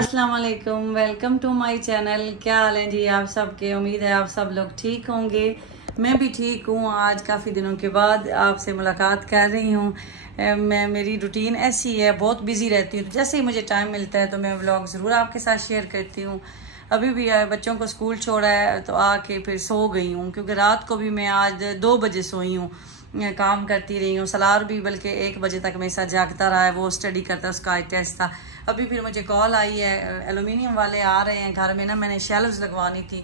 अस्सलाम वालेकुम, welcome to my channel. क्या हाल है जी आप सबके? उम्मीद है आप सब लोग ठीक होंगे। मैं भी ठीक हूँ। आज काफ़ी दिनों के बाद आपसे मुलाकात कर रही हूँ। मेरी रूटीन ऐसी है, बहुत बिजी रहती हूँ, तो जैसे ही मुझे टाइम मिलता है तो मैं व्लॉग ज़रूर आपके साथ शेयर करती हूँ। अभी भी बच्चों को स्कूल छोड़ा है तो आके फिर सो गई हूँ, क्योंकि रात को भी मैं आज 2 बजे सोई हूँ। काम करती रही हूँ। सलार भी बल्कि 1 बजे तक मेरे साथ जागता रहा है, वो स्टडी करता है, उसका टेस्ट था। अभी फिर मुझे कॉल आई है, एलुमिनियम वाले आ रहे हैं घर में ना, मैंने शेल्व्स लगवानी थी।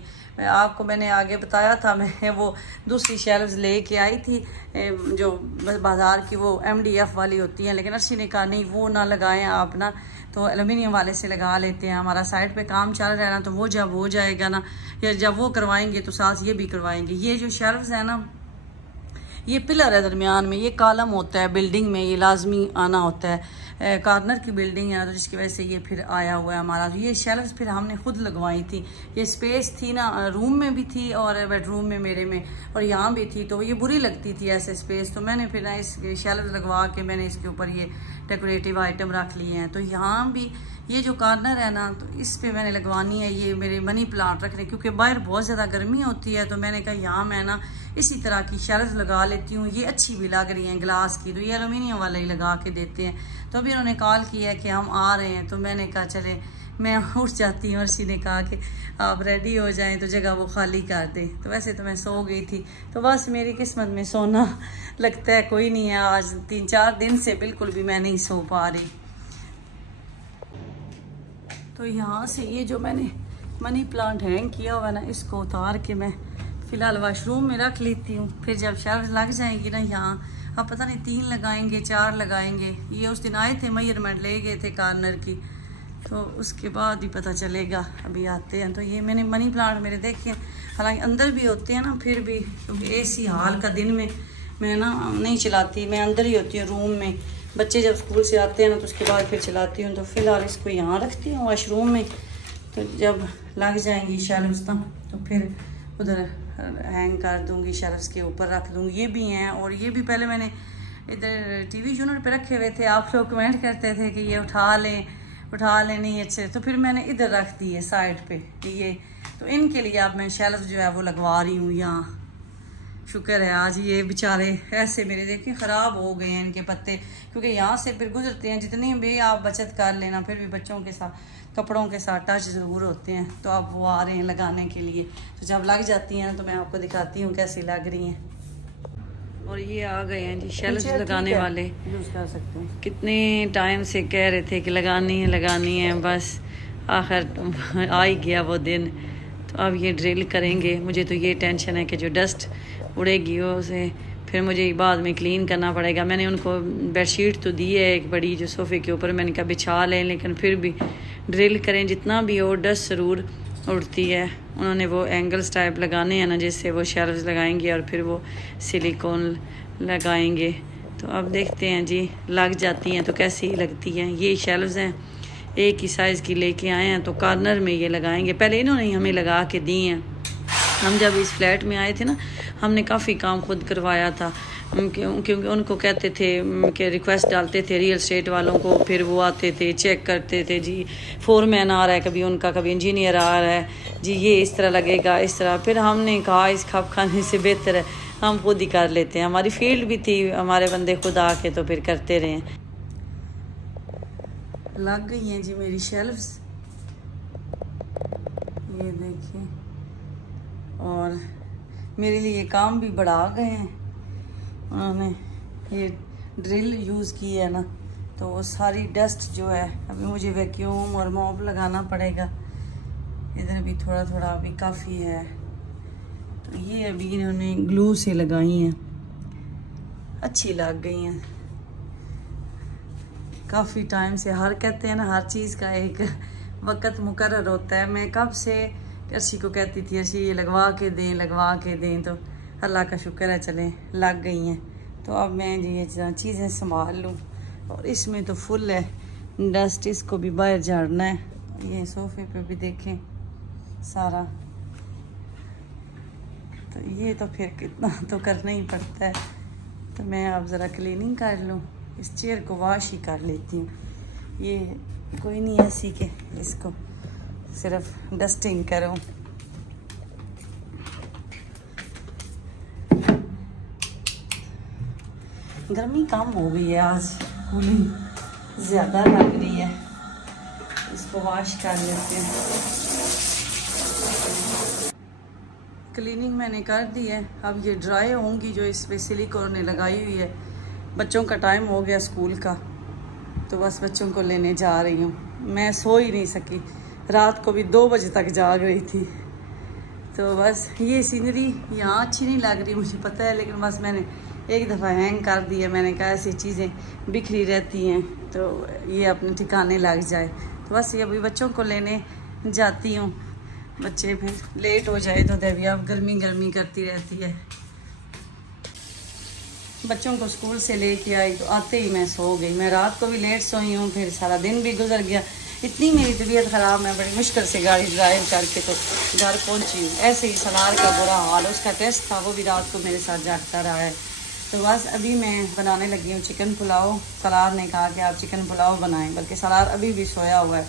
मैंने आगे बताया था, मैं वो दूसरी शेल्व्स लेके आई थी जो बाज़ार की, वो MDF वाली होती हैं, लेकिन अर्शी ने कहा नहीं वो ना लगाएं आप ना, तो एलुमिनियम वाले से लगा लेते हैं। हमारा साइड पे काम चल रहा है ना, तो वो जब हो जाएगा ना, या जब वो करवाएंगे तो साथ ये भी करवाएंगे। ये जो शेल्व्स है ना, ये पिलर है दरमियान में, ये कॉलम होता है बिल्डिंग में, ये लाजमी आना होता है। कॉर्नर की बिल्डिंग है तो जिसकी वजह से ये फिर आया हुआ है हमारा। तो ये शेल्व्स फिर हमने खुद लगवाई थी। ये स्पेस थी ना, रूम में भी थी और बेडरूम में मेरे में, और यहाँ भी थी, तो ये बुरी लगती थी ऐसे स्पेस। तो मैंने फिर ना इस शेल्व्स लगवा के मैंने इसके ऊपर ये डेकोरेटिव आइटम रख लिए हैं। तो यहाँ भी ये जो कॉर्नर है ना, तो इस पे मैंने लगवानी है ये मेरे मनी प्लांट रखने, क्योंकि बाहर बहुत ज़्यादा गर्मी होती है। तो मैंने कहा यहाँ मैं ना इसी तरह की शेल्व्स लगा लेती हूँ। ये अच्छी भी लग रही हैं ग्लास की, तो ये एलुमिनियम वाले ही लगा के देते हैं। तो अभी उन्होंने कॉल किया कि हम आ रहे हैं, तो मैंने कहा चले मैं उठ जाती हूँ। अर्शी ने कहा कि आप रेडी हो जाएं तो जगह वो खाली कर दे। तो वैसे तो मैं सो गई थी, तो बस मेरी किस्मत में सोना लगता है कोई नहीं है। आज 3-4 दिन से बिल्कुल भी मैं नहीं सो पा रही। तो यहाँ से ये जो मैंने मनी प्लांट हैंग किया हुआ ना, इसको उतार के मैं फ़िलहाल वॉशरूम में रख लेती हूँ। फिर जब शेल्फ लग जाएंगी ना, यहाँ अब पता नहीं 3 लगाएंगे 4 लगाएंगे। ये उस दिन आए थे, मेजरमेंट ले गए थे कॉर्नर की, तो उसके बाद ही पता चलेगा। अभी आते हैं तो ये मैंने मनी प्लांट मेरे देखे, हालांकि अंदर भी होते हैं ना, फिर भी क्योंकि AC हाल का दिन में मैं ना नहीं चलाती, मैं अंदर ही होती हूँ रूम में। बच्चे जब स्कूल से आते हैं ना, तो उसके बाद फिर चलाती हूँ। तो फ़िलहाल इसको यहाँ रखती हूँ वॉशरूम में, तो जब लग जाएंगी शेल्व्स तो फिर उधर हैंग कर दूँगी, शेल्व्स के ऊपर रख दूँगी। ये भी हैं, और ये भी पहले मैंने इधर TV यूनिट पे रखे हुए थे। आप लोग कमेंट करते थे कि ये उठा लें नहीं अच्छे, तो फिर मैंने इधर रख दिए साइड पे ये। तो इनके लिए अब मैं शेल्व्स जो है वो लगवा रही हूँ यहाँ। शुक्र है आज ये बेचारे ऐसे मेरे देखें ख़राब हो गए हैं इनके पत्ते, क्योंकि यहाँ से फिर गुजरते हैं। जितनी भी आप बचत कर लेना, फिर भी बच्चों के साथ कपड़ों के साथ टच ज़रूर होते हैं। तो अब वो आ रहे हैं लगाने के लिए, तो जब लग जाती हैं तो मैं आपको दिखाती हूँ कैसी लग रही हैं। और ये आ गए हैं जी शेल्व्स लगाने वाले, यूज़ कर सकते हैं। कितने टाइम से कह रहे थे कि लगानी है, बस आखिर आ ही गया वो दिन। तो अब ये ड्रिल करेंगे। मुझे तो ये टेंशन है कि जो डस्ट उड़ेगी उसे फिर मुझे बाद में क्लीन करना पड़ेगा। मैंने उनको बेडशीट तो दी है एक बड़ी, जो सोफ़े के ऊपर, मैंने कहा बिछा लें, लेकिन फिर भी ड्रिल करें जितना भी हो, डस्ट ज़रूर उड़ती है। उन्होंने वो एंगल्स टाइप लगाने हैं ना, जिससे वो शेल्व्स लगाएंगे और फिर वो सिलिकॉन लगाएंगे। तो अब देखते हैं जी, लग जाती हैं तो कैसी लगती हैं। ये शेल्व्स हैं, एक ही साइज़ की लेके आए हैं, तो कॉर्नर में ये लगाएंगे। पहले इन्होंने ही हमें लगा के दी हैं। हम जब इस फ्लैट में आए थे ना, हमने काफ़ी काम खुद करवाया था, क्योंकि उनको कहते थे कि रिक्वेस्ट डालते थे रियल एस्टेट वालों को, फिर वो आते थे चेक करते थे जी, फोरमैन आ रहा है कभी उनका, कभी इंजीनियर आ रहा है जी, ये इस तरह लगेगा, इस तरह। फिर हमने कहा इस खप खाने से बेहतर है हम खुद ही कर लेते हैं। हमारी फील्ड भी थी, हमारे बंदे खुद आके तो फिर करते रहे। लग गई हैं जी मेरी शेल्व्स, ये देखिए, और मेरे लिए काम भी बढ़ा गए हैं उन्होंने। ये ड्रिल यूज़ की है ना, तो वो सारी डस्ट जो है, अभी मुझे वैक्यूम और मॉप लगाना पड़ेगा। इधर भी थोड़ा थोड़ा अभी काफ़ी है। तो ये अभी इन्होंने ग्लू से लगाई हैं, अच्छी लग गई हैं। काफ़ी टाइम से, हर कहते हैं ना हर चीज़ का एक वक़्त मुकर्रर होता है। मैं कब से अर्शी को कहती थी अर्शी ये लगवा के दें, तो अल्लाह का शुक्र है चले लग गई हैं। तो अब मैं जी ये चीज़ें संभाल लूँ, और इसमें तो फुल है डस्ट, इसको भी बाहर झाड़ना है। ये सोफ़े पे भी देखें सारा, तो ये तो फिर कितना तो करना ही पड़ता है। तो मैं अब ज़रा क्लीनिंग कर लूँ, इस चेयर को वॉश ही कर लेती हूँ। ये कोई नहीं ऐसी के इसको सिर्फ डस्टिंग करो। गर्मी कम हो गई है, आज कूलिंग ज़्यादा लग रही है। इसको वॉश कर लेते हैं। क्लीनिंग मैंने कर दी है, अब ये ड्राई होंगी जो इस पे सिलिकॉन ने लगाई हुई है। बच्चों का टाइम हो गया स्कूल का, तो बस बच्चों को लेने जा रही हूँ। मैं सो ही नहीं सकी, रात को भी 2 बजे तक जाग रही थी। तो बस ये सीनरी यहाँ अच्छी नहीं लग रही मुझे पता है, लेकिन बस मैंने एक दफ़ा हैंग कर दी है। मैंने कहा ऐसी चीज़ें बिखरी रहती हैं तो ये अपने ठिकाने लग जाए। तो बस ये अभी बच्चों को लेने जाती हूँ, बच्चे फिर लेट हो जाए तो देवी अब गर्मी गर्मी करती रहती है। बच्चों को स्कूल से लेके आई तो आते ही मैं सो गई। मैं रात को भी लेट सोई हूँ, फिर सारा दिन भी गुजर गया। इतनी मेरी तबीयत ख़राब, मैं बड़ी मुश्किल से गाड़ी ड्राइव करके तो घर पहुँची हूँ। ऐसे ही सलार का बुरा हाल, उसका टेस्ट था, वो भी रात को मेरे साथ जागता रहा है। तो बस अभी मैं बनाने लगी हूँ चिकन पुलाव। सलार ने कहा कि आप चिकन पुलाव बनाएं, बल्कि सलार अभी भी सोया हुआ है।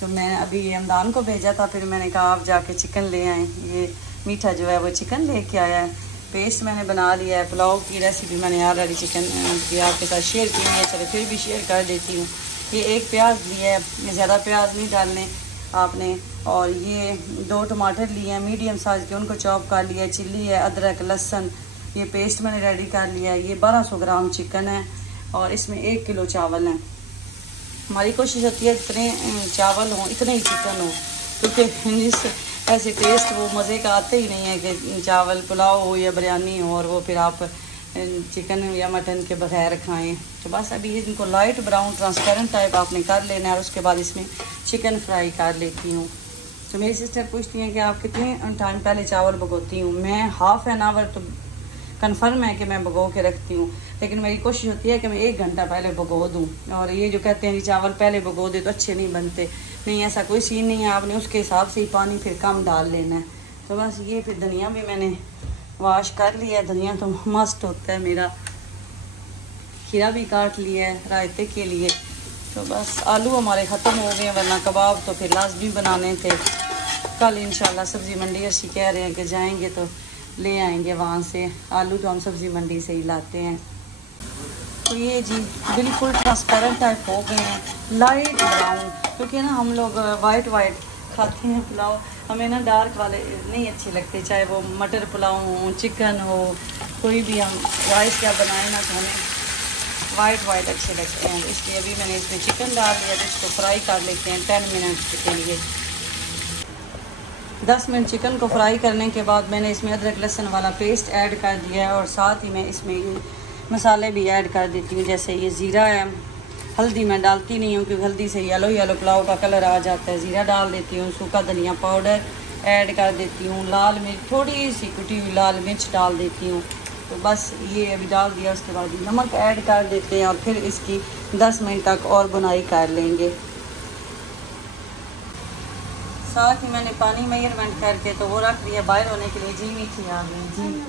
तो मैं अभी हमदान को भेजा था, फिर मैंने कहा आप जाके चिकन ले आएँ। ये मीठा जो है वो चिकन लेके आया है। पेस्ट मैंने बना लिया है। पुलाव की रेसिपी मैंने ऑलरेडी चिकन की आपके साथ शेयर की है, चलो फिर भी शेयर कर देती हूँ। ये 1 प्याज लिया है, ज़्यादा प्याज नहीं डालने आपने। और ये 2 टमाटर लिए हैं मीडियम साइज़ के, उनको चॉप कर लिया। चिल्ली है, अदरक, लहसुन, ये पेस्ट मैंने रेडी कर लिया है। ये 1200 ग्राम चिकन है और इसमें 1 किलो चावल है। हमारी कोशिश होती है जितने चावल हों इतने ही चिकन हो, क्योंकि ऐसे टेस्ट वो मज़े का आते ही नहीं है कि चावल पुलाव हो या बिरयानी हो और वो फिर आप चिकन या मटन के बगैर खाएं। तो बस अभी इनको लाइट ब्राउन ट्रांसपेरेंट टाइप आपने कर लेना है और उसके बाद इसमें चिकन फ्राई कर लेती हूँ। तो मेरी सिस्टर पूछती हैं कि आप कितने टाइम पहले चावल भिगोती हूँ। मैं हाफ़ एन आवर तो कन्फर्म है कि मैं भिगो के रखती हूँ, लेकिन मेरी कोशिश होती है कि मैं 1 घंटा पहले भिगो दूँ। और ये जो कहते हैं कि चावल पहले भिगो दे तो अच्छे नहीं बनते, नहीं ऐसा कोई सीन नहीं है। आपने उसके हिसाब से ही पानी फिर कम डाल लेना है। तो बस ये फिर धनिया भी मैंने वॉश कर लिया है, धनिया तो मस्त होता है मेरा। खीरा भी काट लिया है रायते के लिए। तो बस आलू हमारे ख़त्म हो गए, वरना कबाब तो फिर लाजमी बनाने थे। कल इंशाल्लाह सब्ज़ी मंडी ऐसी कह रहे हैं कि जाएंगे तो ले आएंगे वहाँ से। आलू तो हम सब्ज़ी मंडी से ही लाते हैं। तो ये जी बिल्कुल ट्रांसपेरेंट टाइप हो गए हैं, लाइट ब्राउन, क्योंकि ना हम लोग वाइट खाते हैं पुलाव। हमें ना डार्क वाले नहीं अच्छे लगते, चाहे वो मटर पुलाव हो, चिकन हो, कोई भी हम राइस क्या बनाए ना तो हमें वाइट अच्छे लगते हैं। इसलिए अभी मैंने इसमें चिकन डाल दिया, तो इसको फ्राई कर लेते हैं 10 मिनट के लिए। 10 मिनट चिकन को फ्राई करने के बाद मैंने इसमें अदरक लहसुन वाला पेस्ट ऐड कर दिया है और साथ ही मैं इसमें ये मसाले भी ऐड कर देती हूँ। जैसे ये ज़ीरा है, हल्दी मैं डालती नहीं हूँ क्योंकि हल्दी से येलो पुलाव का कलर आ जाता है। ज़ीरा डाल देती हूँ, सूखा धनिया पाउडर ऐड कर देती हूँ, लाल मिर्च, थोड़ी सी कुटी हुई लाल मिर्च डाल देती हूँ। तो बस ये अभी डाल दिया, उसके बाद नमक ऐड कर देते हैं और फिर इसकी 10 मिनट तक और बुनाई कर लेंगे। साथ ही मैंने पानी मेजरमेंट करके तो वो रख दिया बाहर होने के लिए। जी मीठी आ गई जी,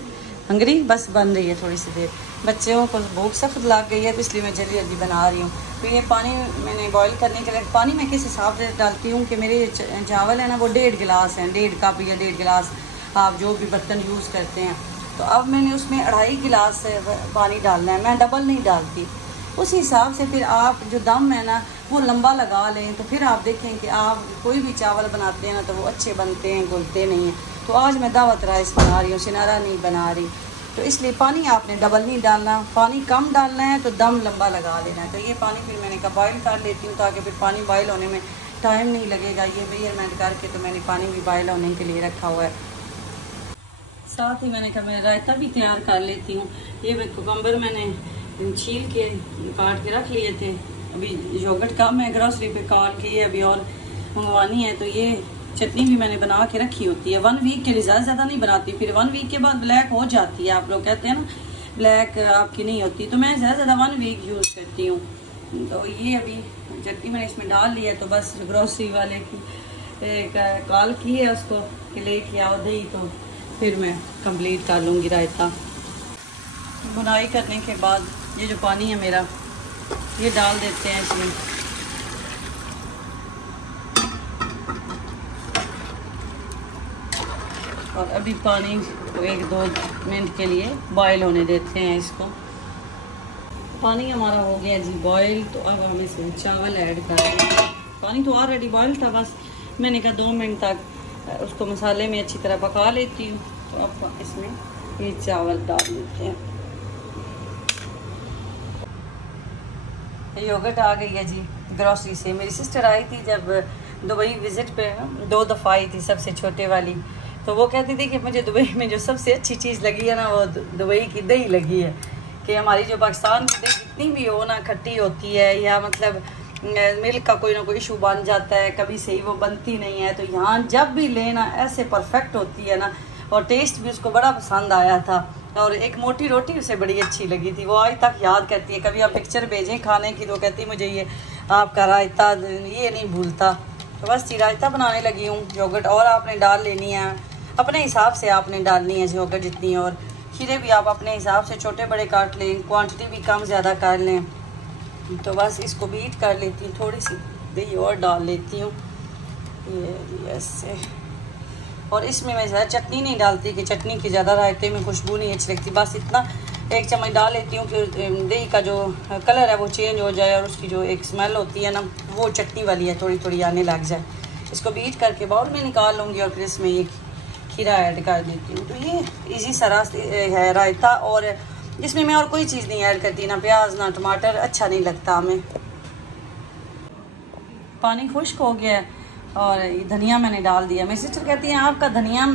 हंगरी बस बन रही है थोड़ी सी देर। बच्चों को भूख सख्त लग गई है तो इसलिए मैं जल्दी जल्दी बना रही हूँ। तो ये पानी मैंने बॉईल करने के लिए, पानी मैं किस हिसाब से डालती हूँ कि मेरे चावल है ना वो 1.5 गिलास हैं, 1.5 कप या 1.5 गिलास, आप जो भी बर्तन यूज़ करते हैं। तो अब मैंने उसमें 2.5 गिलास पानी डालना है, मैं डबल नहीं डालती। उस हिसाब से फिर आप जो दम है ना वो लंबा लगा लें, तो फिर आप देखें कि आप कोई भी चावल बनाते हैं ना तो वो अच्छे बनते हैं, घुलते नहीं हैं। तो आज मैं दावत राइस बना रही हूँ, सिनारा नहीं बना रही, तो इसलिए पानी आपने डबल नहीं डालना, पानी कम डालना है तो दम लंबा लगा लेना है। तो ये पानी फिर मैंने कहा बॉयल कर लेती हूँ ताकि फिर पानी बॉयल होने में टाइम नहीं लगेगा। ये मेजरमेंट करके तो मैंने पानी भी बॉयल होने के लिए रखा हुआ है। साथ ही मैंने कहा मैं रायता भी तैयार कर लेती हूँ। ये कुकम्बर मैंने छील के काट के रख लिए थे, अभी योगर्ट कम है, ग्रोसरी पे कॉल की है, अभी और मंगवानी है। तो ये चटनी भी मैंने बना के रखी होती है 1 वीक के लिए, ज़्यादा नहीं बनाती, फिर 1 वीक के बाद ब्लैक हो जाती है। आप लोग कहते हैं ना ब्लैक आपकी नहीं होती, तो मैं ज़्यादा 1 वीक यूज़ करती हूँ। तो ये अभी चटनी मैंने इसमें डाल लिया, तो बस ग्रोसरी वाले की कॉल की है उसको कि लेके आओ दही, तो फिर मैं कंप्लीट कर लूँगी रायता। बुनाई करने के बाद ये जो पानी है मेरा ये डाल देते हैं इसमें, और अभी पानी को 1-2 मिनट के लिए बॉयल होने देते हैं इसको। पानी हमारा हो गया जी बॉयल, तो अब हम इसमें चावल ऐड कर देंगे। पानी तो ऑलरेडी बॉयल था, बस मैंने कहा 2 मिनट तक उसको मसाले में अच्छी तरह पका लेती हूँ। तो अब इसमें ये चावल डाल देते हैं। योगर्ट आ गई है जी ग्रोसरी से। मेरी सिस्टर आई थी जब दुबई विज़िट पे, 2 दफ़ा आई थी, सबसे छोटे वाली। तो वो कहती थी कि मुझे दुबई में जो सबसे अच्छी चीज़ लगी है ना, वो दुबई की दही लगी है। कि हमारी जो पाकिस्तान की दही जितनी भी हो ना, खट्टी होती है या मतलब मिल्क का कोई ना कोई इशू बन जाता है, कभी सही वो बनती नहीं है। तो यहाँ जब भी लेना ऐसे परफेक्ट होती है ना, और टेस्ट भी उसको बड़ा पसंद आया था। और एक मोटी रोटी उसे बड़ी अच्छी लगी थी। वो आज तक याद करती है, कभी आप पिक्चर भेजें खाने की तो कहती मुझे ये आपका रायता ये नहीं भूलता। तो बस जी रायता बनाने लगी हूँ। योगर्ट और आपने डाल लेनी है, अपने हिसाब से आपने डालनी है योगर्ट जितनी, और खीरे भी आप अपने हिसाब से छोटे बड़े काट लें, क्वांटिटी भी कम ज़्यादा कर लें। तो बस इसको बीट कर लेती हूँ, थोड़ी सी दही और डाल लेती हूँ ये ऐसे। और इसमें मैं ज़्यादा चटनी नहीं डालती कि चटनी की ज़्यादा रायते में खुशबू नहीं अच्छी लगती। बस इतना 1 चम्मच डाल लेती हूँ कि दही का जो कलर है वो चेंज हो जाए और उसकी जो एक स्मेल होती है ना, वो चटनी वाली है थोड़ी थोड़ी आने लग जाए। इसको बीट करके बाउल में निकाल लूँगी और फिर इसमें ये खीरा ऐड कर देती हूँ। तो ये इजी सरस है रायता, और इसमें मैं और कोई चीज़ नहीं ऐड करती, ना प्याज ना टमाटर, अच्छा नहीं लगता हमें। पानी खुश्क हो गया है और धनिया मैंने डाल दिया। मेरी सिस्टर कहती है आपका धनिया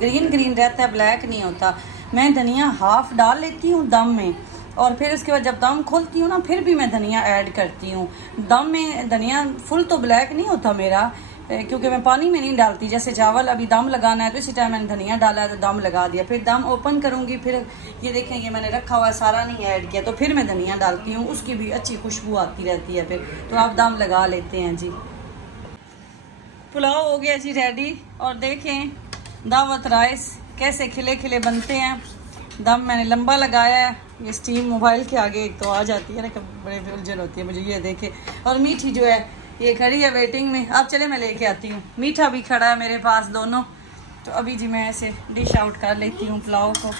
ग्रीन ग्रीन रहता है, ब्लैक नहीं होता। मैं धनिया हाफ डाल लेती हूँ दम में, और फिर उसके बाद जब दम खोलती हूँ ना, फिर भी मैं धनिया ऐड करती हूँ। दम में धनिया फुल तो ब्लैक नहीं होता मेरा, क्योंकि मैं पानी में नहीं डालती। जैसे चावल अभी दम लगाना है तो इसी टाइम मैंने धनिया डाला है तो दम लगा दिया, फिर दम ओपन करूँगी, फिर ये देखें ये मैंने रखा हुआ है सारा नहीं ऐड किया, तो फिर मैं धनिया डालती हूँ, उसकी भी अच्छी खुशबू आती रहती है फिर। तो आप दम लगा लेते हैं जी। पुलाव हो गया जी रेडी, और देखें दावत राइस कैसे खिले खिले बनते हैं। दम मैंने लंबा लगाया है, ये स्टीम मोबाइल के आगे एक तो आ जाती है ना, कब बड़े उलझन होती है मुझे। ये देखें, और मीठी जो है ये खड़ी है वेटिंग में। अब चले मैं लेके आती हूँ। मीठा भी खड़ा है मेरे पास दोनों। तो अभी जी मैं ऐसे डिश आउट कर लेती हूँ पुलाव को।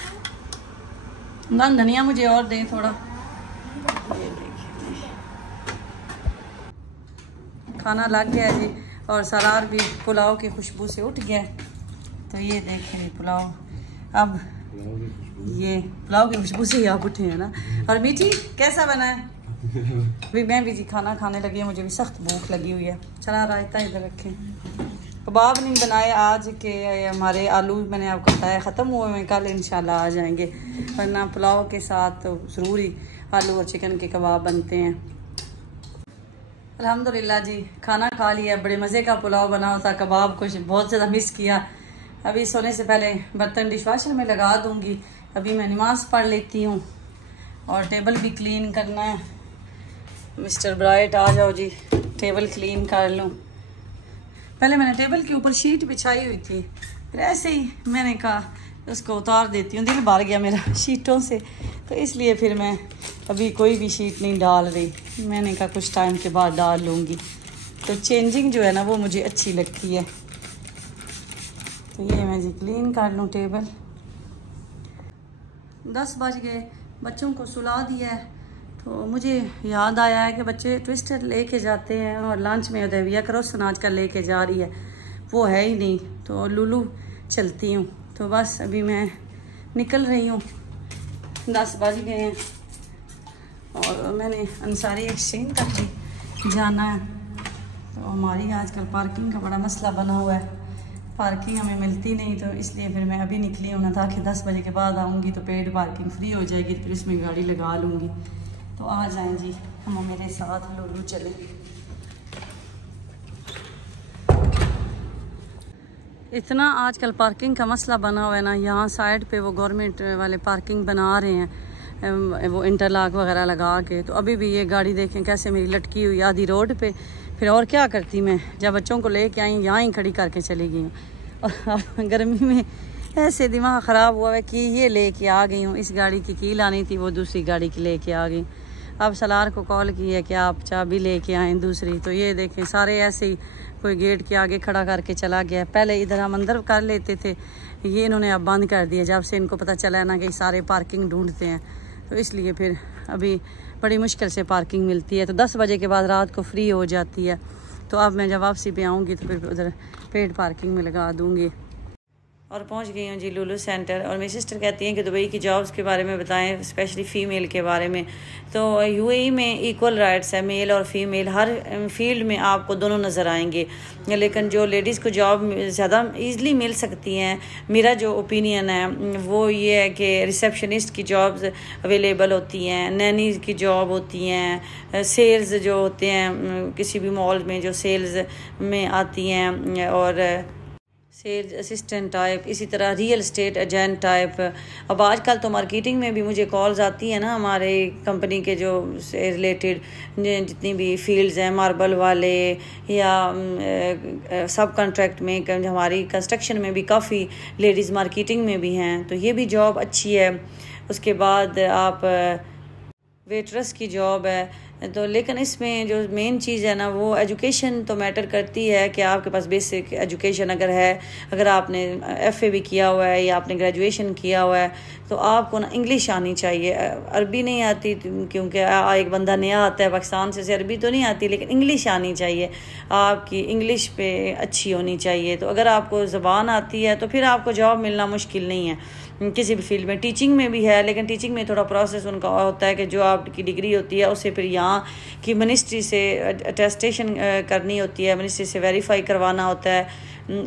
धनिया मुझे और दें थोड़ा। ये देखिए खाना लग गया है जी, और सरार भी पुलाव की खुशबू से उठ गया। तो ये देखें पुलाव, अब ये पुलाव की खुशबू से ही आप उठे हैं ना। और मीठी कैसा बना है? भी मैं भी जी खाना खाने लगी है, मुझे भी सख्त भूख लगी हुई है। चला रायता इधर रखें। कबाब नहीं बनाए आज के, हमारे आलू मैंने आपको बताया ख़त्म हुए हैं, कल इंशाल्लाह आ जाएंगे, वरना पुलाव के साथ तो ज़रूर ही आलू और चिकन के कबाब बनते हैं। अल्हम्दुलिल्लाह जी खाना खा लिया, बड़े मज़े का पुलाव बना होता। कबाब को बहुत ज़्यादा मिस किया। अभी सोने से पहले बर्तन डिश वाशर में लगा दूँगी। अभी मैं नमाज़ पढ़ लेती हूँ और टेबल भी क्लीन करना है। मिस्टर ब्राइट आ जाओ जी, टेबल क्लीन कर लूँ। पहले मैंने टेबल के ऊपर शीट बिछाई हुई थी, फिर ऐसे ही मैंने कहा उसको उतार देती हूँ, दिल भर गया मेरा शीटों से, तो इसलिए फिर मैं अभी कोई भी शीट नहीं डाल रही। मैंने कहा कुछ टाइम के बाद डाल लूँगी, तो चेंजिंग जो है ना वो मुझे अच्छी लगती है। तो ये मैं जी क्लीन कर लूँ टेबल। 10 बज गए, बच्चों को सुला दिया है। तो मुझे याद आया है कि बच्चे ट्विस्टर लेके जाते हैं और लंच में उदयविया क्रॉसन आजकल लेके जा रही है, वो है ही नहीं, तो लुलू चलती हूँ। तो बस अभी मैं निकल रही हूँ, 10 बज गए हैं और मैंने अंसारी एक्सचेंज तक भी जाना है। तो हमारी आजकल पार्किंग का बड़ा मसला बना हुआ है, पार्किंग हमें मिलती नहीं, तो इसलिए फिर मैं अभी निकली हूँ ना, ताकि 10 बजे के बाद आऊँगी तो पेड पार्किंग फ्री हो जाएगी, फिर इसमें गाड़ी लगा लूँगी। तो आ जाएं जी हम मेरे साथ, लुलू चले। इतना आजकल पार्किंग का मसला बना हुआ है ना, यहाँ साइड पे वो गवर्नमेंट वाले पार्किंग बना रहे हैं, वो इंटरलॉक वगैरह लगा के। तो अभी भी ये गाड़ी देखें कैसे मेरी लटकी हुई आधी रोड पे। फिर और क्या करती मैं, जब बच्चों को लेके आई यहाँ ही खड़ी करके चली गई हूँ। और गर्मी में ऐसे दिमाग ख़राब हुआ है कि ये लेके आ गई हूँ, इस गाड़ी की लानी थी, वो दूसरी गाड़ी की लेके आ गई। अब सलार को कॉल की है कि आप चाबी लेके आएँ दूसरी। तो ये देखें सारे ऐसे ही कोई गेट के आगे खड़ा करके चला गया। पहले इधर हम अंदर कर लेते थे, ये इन्होंने अब बंद कर दिया जब से इनको पता चला है ना कि सारे पार्किंग ढूंढते हैं। तो इसलिए फिर अभी बड़ी मुश्किल से पार्किंग मिलती है। तो 10 बजे के बाद रात को फ्री हो जाती है। तो अब मैं जब वापसी पे आऊँगी तो फिर उधर पेड पार्किंग में लगा दूँगी। और पहुंच गई हूँ जी लुलु सेंटर। और मेरी सिस्टर कहती हैं कि दुबई की जॉब्स के बारे में बताएं, स्पेशली फ़ीमेल के बारे में। तो यूएई में इक्वल राइट्स है, मेल और फीमेल हर फील्ड में आपको दोनों नज़र आएंगे। लेकिन जो लेडीज़ को जॉब ज़्यादा ईज़िली मिल सकती हैं, मेरा जो ओपिनियन है वो ये है कि रिसेप्शनिस्ट की जॉब्स अवेलेबल होती हैं, नैनी की जॉब होती हैं, सेल्स जो होते हैं किसी भी मॉल में जो सेल्स में आती हैं, और सेल्स असिस्टेंट टाइप, इसी तरह रियल एस्टेट एजेंट टाइप। अब आजकल तो मार्केटिंग में भी मुझे कॉल्स आती हैं ना, हमारे कंपनी के जो से रिलेटेड जितनी भी फील्ड्स हैं, मार्बल वाले या सब कॉन्ट्रैक्ट में, हमारी कंस्ट्रक्शन में भी काफ़ी लेडीज़ मार्केटिंग में भी हैं। तो ये भी जॉब अच्छी है। उसके बाद आप वेट्रेस की जॉब है। तो लेकिन इसमें जो मेन चीज़ है ना वो एजुकेशन तो मैटर करती है कि आपके पास बेसिक एजुकेशन अगर है, अगर आपने एफए भी किया हुआ है या आपने ग्रेजुएशन किया हुआ है, तो आपको ना इंग्लिश आनी चाहिए। अरबी नहीं आती क्योंकि एक बंदा नया आता है पाकिस्तान से अरबी तो नहीं आती, लेकिन इंग्लिश आनी चाहिए। आपकी इंग्लिश पे अच्छी होनी चाहिए। तो अगर आपको ज़बान आती है तो फिर आपको जॉब मिलना मुश्किल नहीं है किसी भी फील्ड में। टीचिंग में भी है, लेकिन टीचिंग में थोड़ा प्रोसेस उनका होता है कि जो आपकी डिग्री होती है उससे फिर यहाँ की मिनिस्ट्री से अटेस्टेशन करनी होती है, मिनिस्ट्री से वेरीफाई करवाना होता है।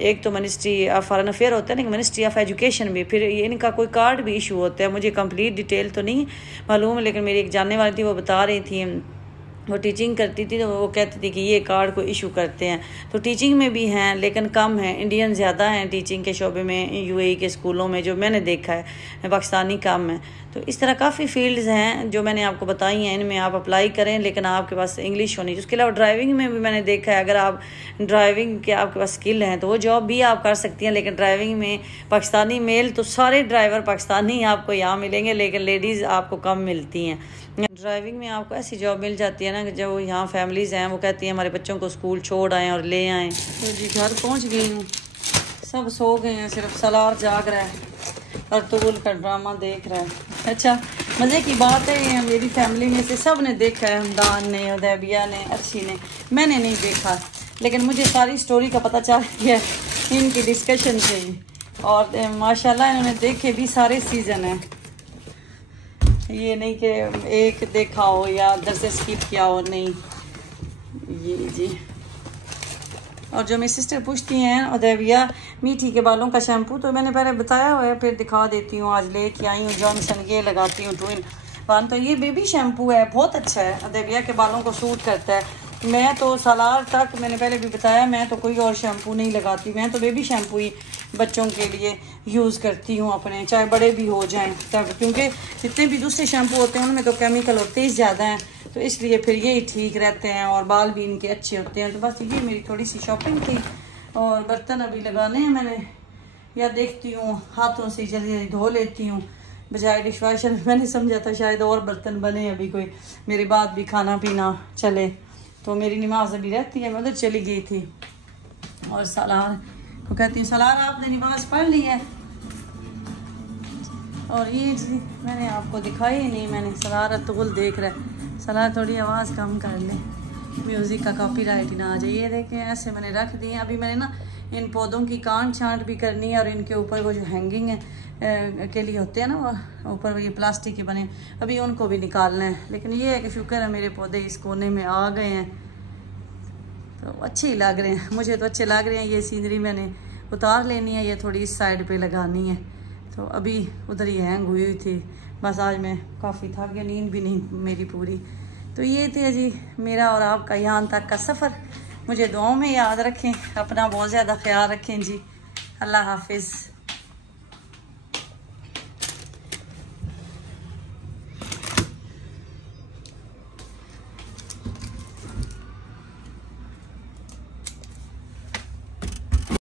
एक तो मिनिस्ट्री ऑफ फॉरेन अफेयर होता है, लेकिन मिनिस्ट्री ऑफ एजुकेशन भी, फिर इनका कोई कार्ड भी इशू होता है। मुझे कंप्लीट डिटेल तो नहीं मालूम, लेकिन मेरी एक जानने वाली थी, वो बता रही थी, वो टीचिंग करती थी, तो वो कहती थी कि ये कार्ड को इशू करते हैं। तो टीचिंग में भी हैं लेकिन कम हैं, इंडियन ज़्यादा हैं टीचिंग के शोबे में यूएई के स्कूलों में, जो मैंने देखा है, पाकिस्तानी कम है। तो इस तरह काफ़ी फील्ड्स हैं जो मैंने आपको बताई हैं, इनमें आप अप्लाई करें, लेकिन आपके पास इंग्लिश होनी चाहिए। उसके अलावा ड्राइविंग में भी मैंने देखा है, अगर आप ड्राइविंग के आपके पास स्किल हैं तो वो जॉब भी आप कर सकती हैं। लेकिन ड्राइविंग में पाकिस्तानी मेल तो सारे ड्राइवर पाकिस्तानी आपको यहाँ मिलेंगे, लेकिन लेडीज़ आपको कम मिलती हैं। ड्राइविंग में आपको ऐसी जॉब मिल जाती है ना कि जब यहाँ फैमिलीज़ हैं वो कहती हैं हमारे बच्चों को स्कूल छोड़ आएँ और ले आएँ। तो जी घर पहुँच गई हूँ, सब सो गए हैं, सिर्फ सलार जाग रहा है और तुगुल का ड्रामा देख रहा है। अच्छा मज़े की बात है, मेरी फैमिली में से सब ने देखा है, हमदान ने, उदैबिया ने, अच्छी ने, मैंने नहीं देखा, लेकिन मुझे सारी स्टोरी का पता चल गया इनकी डिस्कशन से ही। और माशाल्लाह इन्होंने देखे भी सारे सीज़न हैं, ये नहीं कि एक देखा हो या उधर से स्किप किया हो, नहीं ये जी। और जो मेरी सिस्टर पूछती हैं उदैबिया मीठी के बालों का शैम्पू, तो मैंने पहले बताया हुआ है, फिर दिखा देती हूँ। आज लेके आई हूँ जॉनसन, ये लगाती हूँ 2 in 1। तो ये बेबी शैम्पू है, बहुत अच्छा है, उदैबिया के बालों को सूट करता है। मैं तो सलार तक, मैंने पहले भी बताया, मैं तो कोई और शैम्पू नहीं लगाती, मैं तो बेबी शैम्पू ही बच्चों के लिए यूज़ करती हूँ अपने, चाहे बड़े भी हो जाएं तब, क्योंकि जितने भी दूसरे शैम्पू होते हैं उनमें तो केमिकल होते ही ज़्यादा हैं, तो इसलिए फिर ये ठीक रहते हैं और बाल भी इनके अच्छे होते हैं। तो बस ये मेरी थोड़ी सी शॉपिंग थी। और बर्तन अभी लगाने हैं मैंने, या देखती हूँ हाथों से जल्दी जल्दी धो लेती हूँ बजाय डिश वाशर। मैंने समझा था शायद और बर्तन बने, अभी कोई मेरे बाद भी खाना पीना चले। तो मेरी नमाज अभी रहती है, मैं उधर चली गई थी। और सलार को कहती हूँ सलार आपने नमाज पढ़ ली है। और ये जी मैंने आपको दिखाई ही नहीं, मैंने सलार तुगुल देख रहा है। सलार थोड़ी आवाज़ कम कर ले, म्यूज़िक का कॉपीराइट ही ना आ जाए। ये देखें ऐसे मैंने रख दिए। अभी मैंने ना इन पौधों की कांट छांट भी करनी है, और इनके ऊपर वो जो हैंगिंग है के लिए होते हैं ना, वो ऊपर ये प्लास्टिक के बने, अभी उनको भी निकालना है। लेकिन ये है कि शुक्र है मेरे पौधे इस कोने में आ गए हैं, तो अच्छे ही लग रहे हैं, मुझे तो अच्छे लग रहे हैं। ये सीनरी मैंने उतार लेनी है, ये थोड़ी इस साइड पे लगानी है। तो अभी उधर ही हैंग हुई थी, बस आज मैं काफ़ी थक गया, नींद भी नहीं मेरी पूरी। तो ये थे जी मेरा और आपका यहाँ तक का सफ़र। मुझे दुआओं में याद रखें, अपना बहुत ज़्यादा ख्याल रखें जी। अल्लाह हाफिज़।